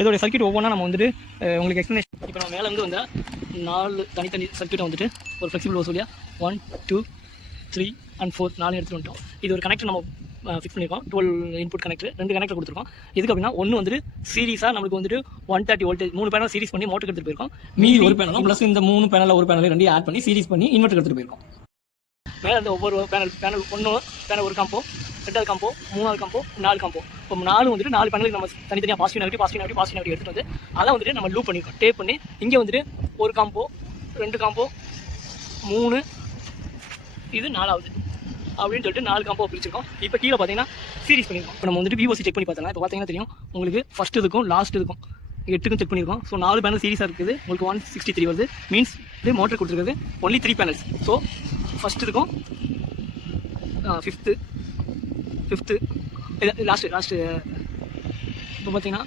இதோட சர்க்யூட் ஒவ்வொன்றா நம்ம வந்துட்டு உங்களுக்கு எக்ஸ்ப்ளனேஷன். இப்போ நம்ம மேலே வந்து வந்தால் 4 தனித்தனி சர்க்யூட்டை வந்துட்டு ஒரு ஃப்ளெக்சிபிள் ஓஸ் வழியாக 1 2 3 and 4 4 எடுத்துகிட்டு வந்துட்டோம். இது ஒரு கனெக்டர் நம்ம ஃபிக்ஸ் பண்ணியிருக்கோம். 12 இன்புட் கனெக்டர் 2 கனெக்டர் கொடுத்துருக்கோம். இதுக்கு அப்படின்னா ஒன்று வந்துட்டு சீரிஸாக நம்மளுக்கு வந்துட்டு 130 வோல்டேஜ் 3 பேனல் சீரிஸ் பண்ணி மோட்டருக்கு எடுத்துகிட்டு போயிருக்கோம். மீதி ஒரு பேனலும் ப்ளஸ் இந்த 3 பேனலில் ஒரு பேனல் 2 ஆட் பண்ணி சீரிஸ் பண்ணி இன்வெர்ட்டர் எடுத்துகிட்டு போயிருக்கோம். மேலே அந்த ஒவ்வொரு பேனல் ஒன்று பேனல் ஒரு காம்போ, 2வது காம்போ, 3வது காம்போ, 4 காம்போ. இப்போ 4 வந்துட்டு 4 பேனலுக்கு நம்ம தனித்தனியாக பாசிட்டிவ் நெகட்டிவ் எடுத்துகிட்டு வந்து அதை வந்துட்டு நம்ம லூப் பண்ணியிருக்கோம். டேப் பண்ணி இங்கே வந்துட்டு ஒரு காம்போ, 2 காம்போ, 3, இது 4வது அப்படின்னு சொல்லிட்டு 4 காம்போ பிரிச்சிருக்கோம். இப்போ கீழே பார்த்தீங்கன்னா சீரிஸ் பண்ணியிருக்கோம். இப்போ நம்ம வந்துட்டு VOC செக் பண்ணி பார்த்தலாம். இப்போ பார்த்தீங்கன்னா தெரியும் உங்களுக்கு ஃபஸ்ட்டு இருக்கும் லாஸ்ட் இருக்கும் 8க்கும் செக் பண்ணியிருக்கோம். ஸோ 4 பேனல் சீரிஸாக இருக்குது. உங்களுக்கு 163 வருது. மீன்ஸ் இது மோட்டர் கொடுத்துருக்குது ஒன்லி 3 பேனல்ஸ். ஸோ ஃபஸ்ட்டு இருக்கும், ஃபிஃப்த்து லாஸ்ட்டு இப்போ பார்த்தீங்கன்னா